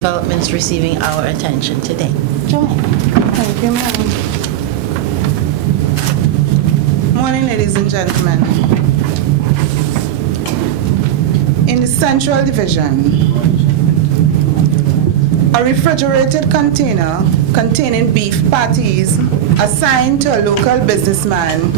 developments receiving our attention today. Join. Thank you, ma'am. Morning, ladies and gentlemen. In the Central Division, a refrigerated container containing beef patties assigned to a local businessman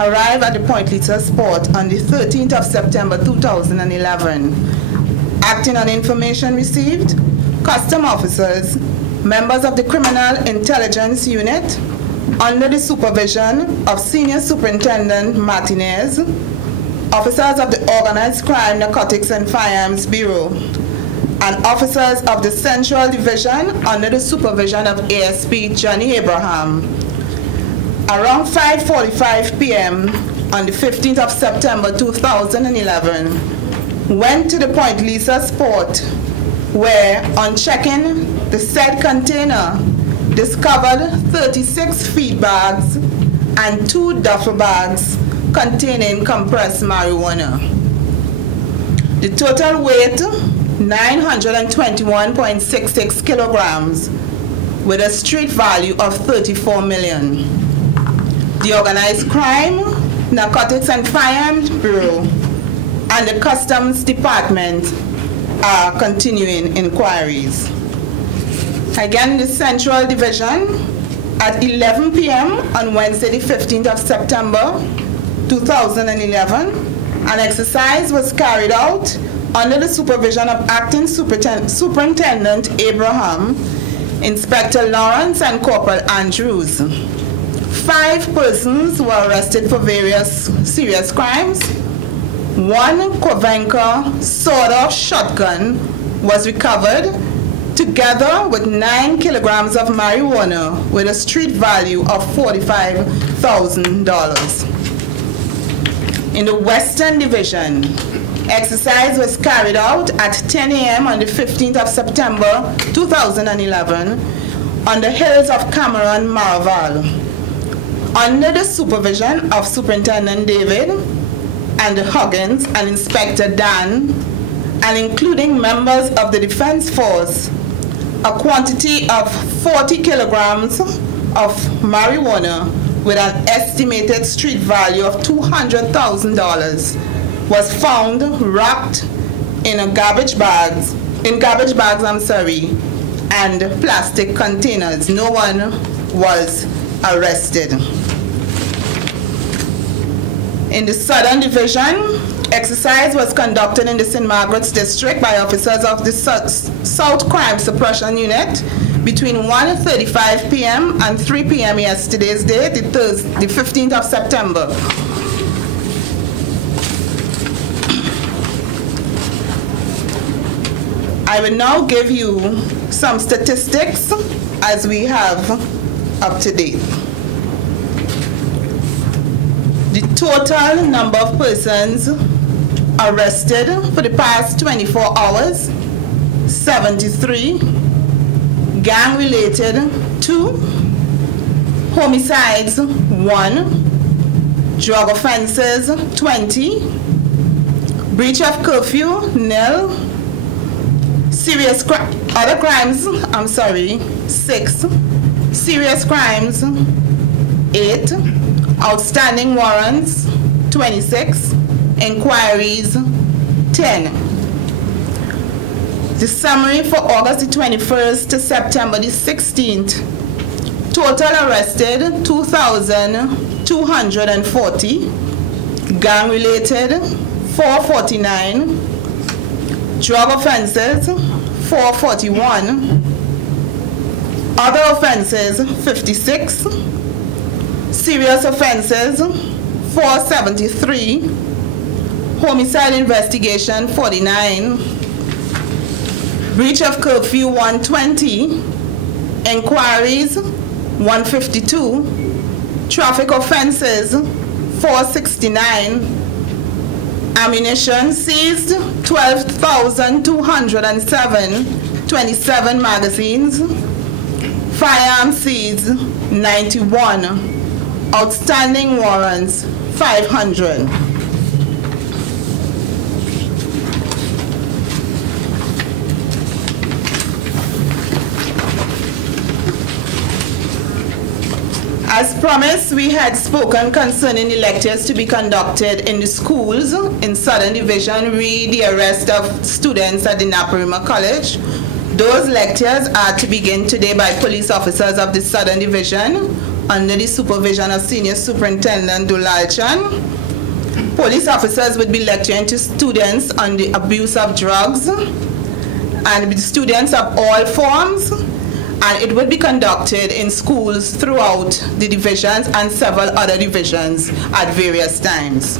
arrived at the Point Lisa port on the 13th of September 2011. Acting on information received, custom officers, members of the Criminal Intelligence Unit, under the supervision of Senior Superintendent Martinez, officers of the Organized Crime, Narcotics and Firearms Bureau, and officers of the Central Division under the supervision of ASP Johnny Abraham, around 5:45 p.m. on the 15th of September 2011, went to the Point Lisa port, where, on checking the said container, discovered 36 feed bags and 2 duffel bags containing compressed marijuana. The total weight, 921.66 kilograms, with a street value of 34 million. The Organized Crime, Narcotics and Firearms Bureau, and the Customs Department are continuing inquiries. Again, the Central Division, at 11 p.m. on Wednesday, the 15th of September 2011, an exercise was carried out under the supervision of Acting Superintendent Abraham, Inspector Lawrence, and Corporal Andrews. 5 persons were arrested for various serious crimes. 1 Kovenka sawed-off shotgun was recovered, together with 9 kilograms of marijuana with a street value of $45,000. In the Western Division, exercise was carried out at 10 a.m. on the 15th of September 2011 on the hills of Cameron, Maraval, under the supervision of Superintendent David and Huggins and Inspector Dan, and including members of the Defense Force. A quantity of 40 kilograms of marijuana with an estimated street value of $200,000 was found wrapped in garbage bags, and plastic containers. No one was arrested. In the Southern Division, exercise was conducted in the St. Margaret's District by officers of the South Crime Suppression Unit between 1:35 p.m. and 3 p.m. yesterday's date, the 15th of September. I will now give you some statistics as we have up to date. The total number of persons arrested for the past 24 hours, 73, gang-related 2, homicides 1, drug offenses 20, breach of curfew 0, other crimes 6, serious crimes 8, outstanding warrants 26, inquiries 10. The summary for August the 21st to September the 16th. Total arrested 2,240. Gang related 449. Drug offenses 441. Other offenses 56. Serious offenses 473. Homicide investigation 49. Breach of curfew 120. Inquiries 152. Traffic offenses 469. Ammunition seized 12,207. 27 magazines. Firearms seized 91. Outstanding warrants 500. As promised, we had spoken concerning the lectures to be conducted in the schools in Southern Division, re the arrest of students at the Naparima College. Those lectures are to begin today by police officers of the Southern Division under the supervision of Senior Superintendent Dulalchan. Police officers would be lecturing to students on the abuse of drugs and students of all forms, and it would be conducted in schools throughout the divisions and several other divisions at various times.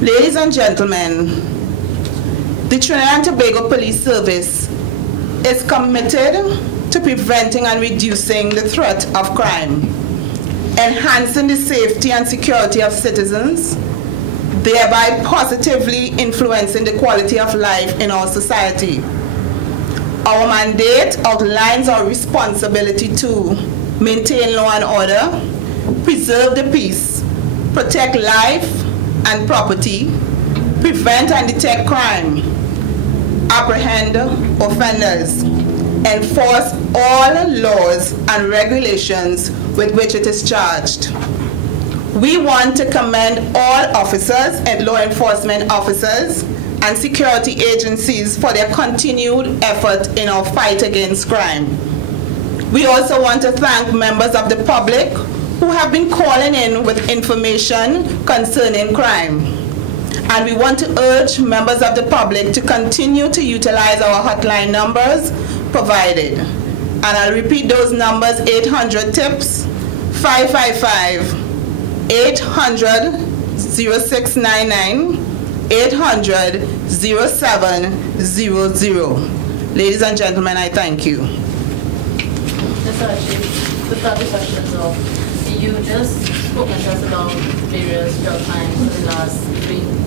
Ladies and gentlemen, the Trinidad and Tobago Police Service is committed to preventing and reducing the threat of crime, enhancing the safety and security of citizens, thereby positively influencing the quality of life in our society. Our mandate outlines our responsibility to maintain law and order, preserve the peace, protect life and property, prevent and detect crime, apprehend offenders, enforce all laws and regulations with which it is charged. We want to commend all officers and law enforcement officers and security agencies for their continued effort in our fight against crime. We also want to thank members of the public who have been calling in with information concerning crime. And we want to urge members of the public to continue to utilize our hotline numbers provided. And I'll repeat those numbers: 800-TIPS, 555-800-0699, 800-0700. Ladies and gentlemen, I thank you. Mr. Chief, to start the questions off, you just spoke to us about various drug crimes for the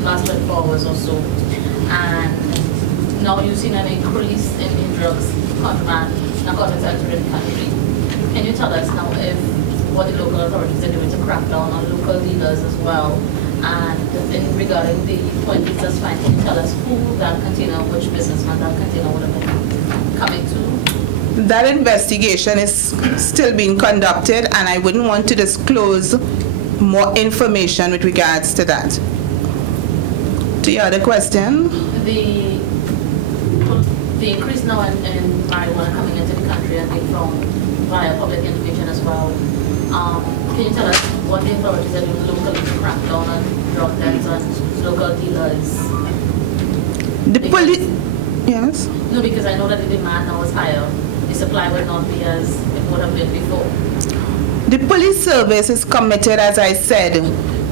last 24 hours or so, and now you've seen an increase in drugs contraband, narcotics entering the country. Can you tell us now if what the local authorities are doing to crack down on local dealers as well? And in regarding the 20 liters fine, can you tell us who that container, which businessman that container would have been coming to? That investigation is still being conducted, and I wouldn't want to disclose more information with regards to that. To your other question? The increase now in marijuana coming into the country and being found via public information as well. Can you tell us what the authorities are doing locally to crack down on drug dens and local dealers? The police, yes? No, because I know that the demand now is higher. The supply will not be as it would have been before. The police service is committed, as I said,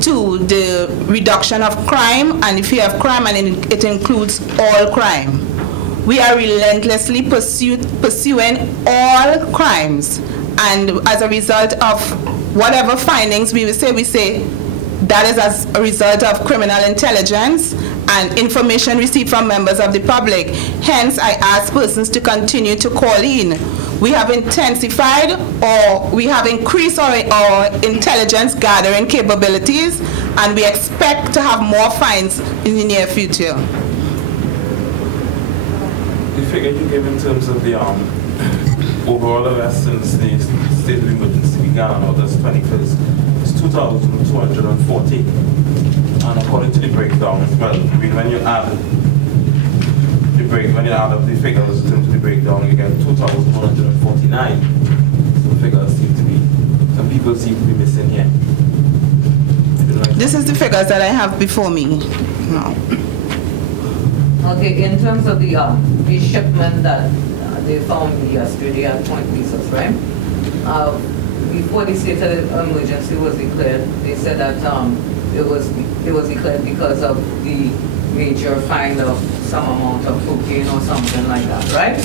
to the reduction of crime, and if you have crime, and it includes all crime. We are relentlessly pursuing all crimes, and as a result of whatever findings we say that is as a result of criminal intelligence and information received from members of the public. Hence, I ask persons to continue to call in. We have intensified, or we have increased our intelligence gathering capabilities, and we expect to have more finds in the near future. The figure you gave in terms of the overall arrests since the state of emergency began on August 21st is 2,240. And according to the breakdown, well, when you add up the figures in terms of the breakdown, you get 2,149. Some figures seem to be, some people seem to be missing here. This is the figures that I have before me now. Okay, in terms of the shipment that they found yesterday at Point Lisas, right? Before the state of emergency was declared, they said that it was declared because of the major find of some amount of cocaine or something like that, right?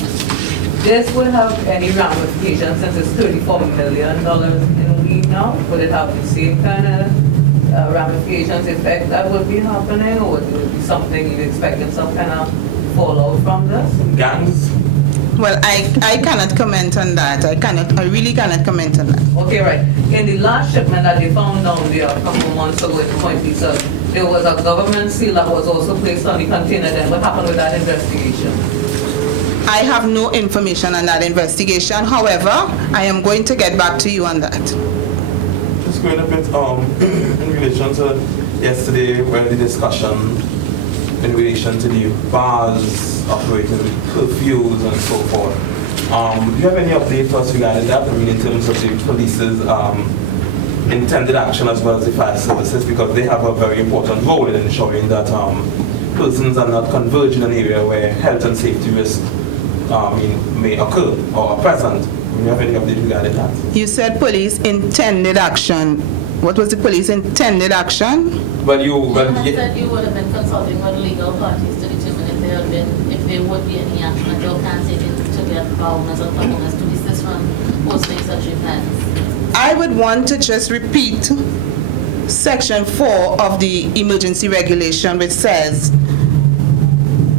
This would have any ramifications since it's $34 million in weed now. Would it have the same kind of ramifications, effect that would be happening, or would it be something you expecting some kind of fallout from this? Gangs? Well, I cannot comment on that. I really cannot comment on that. Okay, right. In the last shipment that they found down there a couple months ago at Point Lisa, there was a government seal that was also placed on the container then. What happened with that investigation? I have no information on that investigation. However, I am going to get back to you on that. Just going a bit in relation to yesterday, where the discussion in relation to the bars operating curfews and so forth. Do you have any update for us regarding that? I mean, in terms of the police's intended action as well as the fire services, because they have a very important role in ensuring that persons are not converging in an area where health and safety risks may occur or are present. Do you have any update regarding that? You said police intended action. What was the police intended action? Well, said you would have been consulting with legal parties to determine if there would be any action that you can take to get governments or governments to desist from hosting such events. I would want to just repeat Section 4 of the emergency regulation, which says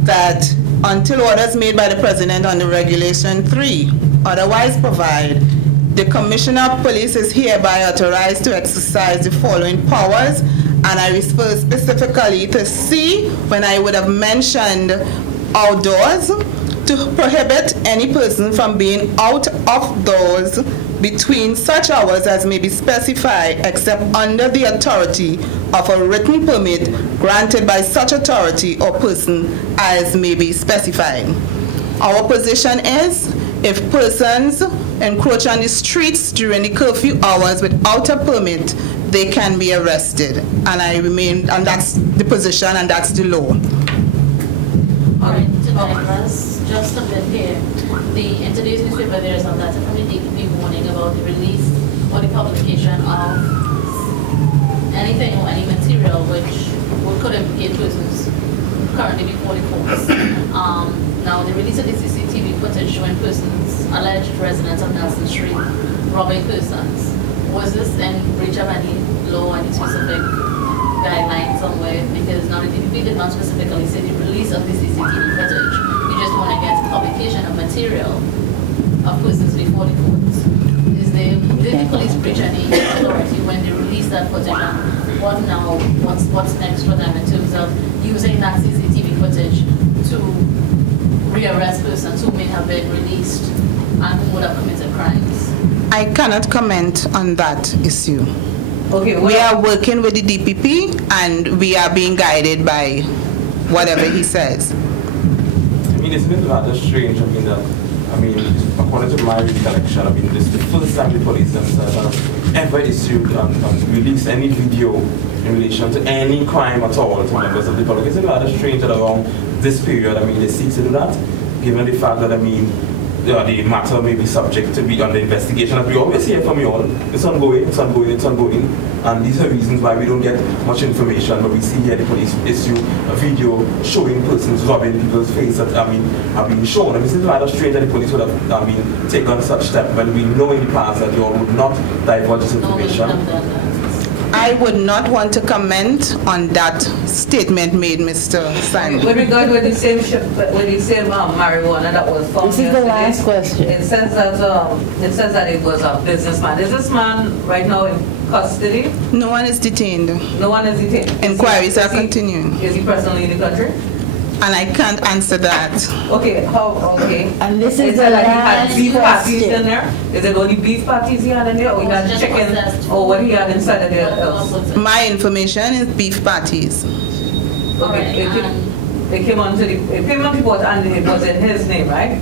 that until orders made by the President under Regulation 3 otherwise provide, the Commissioner of Police is hereby authorized to exercise the following powers, and I refer specifically to C, when I would have mentioned outdoors, to prohibit any person from being out of doors between such hours as may be specified except under the authority of a written permit granted by such authority or person as may be specified. Our position is, if persons encroach on the streets during the curfew hours without a permit, they can be arrested. And and that's the position and that's the law. All right, tonight, just a bit here. In today's newspaper, there is a letter from the TTPS warning about the release or the publication of anything or any material which could implicate persons currently before the courts. Now, the release of the CCTV footage showing persons, alleged residents of Nelson Street, robbing persons. Was this in breach of any law, any specific guidelines somewhere? Because now the TTPS did not specifically say the release of the CCTV footage. You just want to get publication of material of persons before the courts. Did the police breach any authority when they released that footage? And what now? What's next for them in terms of using that CCTV footage to rearrest persons who may have been released and who would have committed crimes? I cannot comment on that issue. Okay, we are working with the DPP and we are being guided by whatever he says. I mean, isn't it rather strange? According to my recollection, this is the first time the police themselves have ever issued and released any video in relation to any crime at all to members of the public. Isn't it rather strange that around this period, they seek to do that, given the fact that, the matter may be subject to be under investigation. As we always hear from you all, it's ongoing, and these are reasons why we don't get much information, but we see here the police issue a video showing persons robbing people's face that have been shown. It's rather strange that the police would have taken such steps when we know in the past that you all would not divulge this information. I would not want to comment on that statement made, Mr. Simon. With regard with the same marijuana that was found this is the last question. It says that it was a businessman. Is this man right now in custody? No one is detained. No one is detained. Inquiries are continuing. Is he personally in the country? And I can't answer that. Okay, okay. And this is the that last he had beef parties question. in there? Is it only beef parties he had in there, or he had chicken, or what he had inside of there else? My information is beef parties. Okay, it came on the board and it was in his name, right?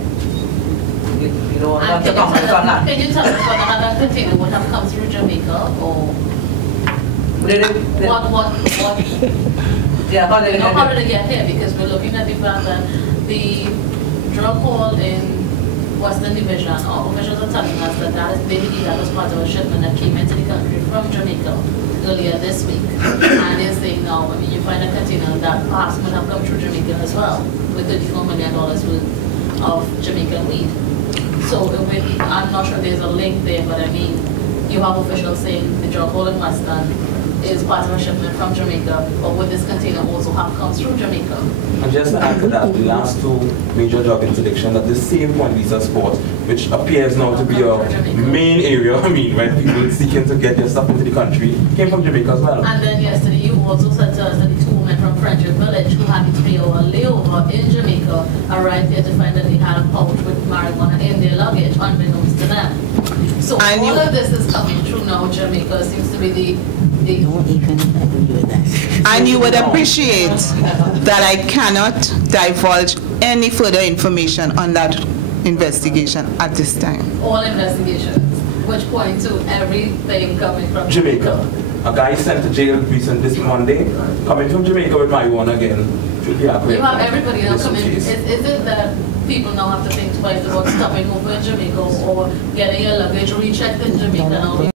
You don't want to comment on that. Can you tell us whether that container would have come through Jamaica or what? Yeah, how did it get here? Because we're looking at the fact that the drug haul in Western Division, or officials are telling us that they believe that was part of a shipment that came into the country from Jamaica earlier this week. And they're saying now, you find a container that perhaps would have come through Jamaica as well, with $34 million worth of Jamaican weed. So I'm not sure there's a link there, but you have officials saying the drug haul in Western is part of a shipment from Jamaica, or would this container also have come through Jamaica? And just to add to that, the last two major drug interdictions at the same point, Lisa Sport, which appears now to be a main area, when people seeking to get their stuff into the country, came from Jamaica as well. And then yesterday you also said to us that the two women from Friendship Village who had the 3-hour layover in Jamaica arrived here to find that they had a pouch with marijuana in their luggage, unbeknownst to them. So all of this is coming through now. Jamaica seems to be the Don't even agree with that. And you would appreciate that I cannot divulge any further information on that investigation at this time. all investigations, which point to everything coming from Jamaica. A guy sent to jail recent this Monday, coming from Jamaica with marijuana again. Should be You have everybody now coming. Is Is it that people now have to think twice about stopping over in Jamaica or getting your luggage rechecked in Jamaica now?